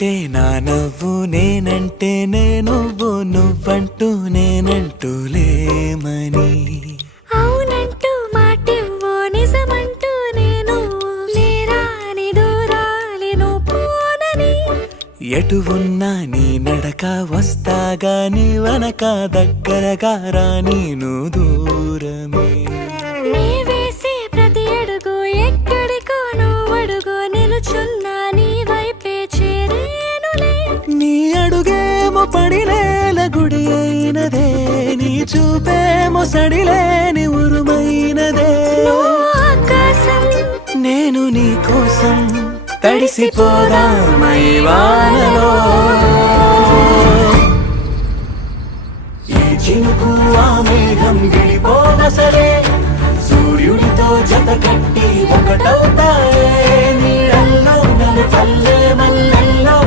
నువ్వంటే నా నవ్వు నేనంటే నువ్వు నువ్వంటూ నేనంటూ లేమని అవునంటూ మాటివ్వు నిజమంటూ నేను లేరాని దూరాలేను పోనని ఎటు ఉన్నా నీ నడక వస్తాగా నీ వనక దగ్గరగా రాని నువ్వు దూరమే నీ వేసే ప్రతి అడుగు ఎక్కడికో నువ్వు అడుగు నిలుచున్నా నీ వైపే చేరేనులే నీ అడుగేమో పడినేల గుడి అయినదే నీ చూపేమో సడిలేని ఉరుమైనదే నువ్వు ఆకాశం నేను నీ కోసం తడిసిపోదామైవా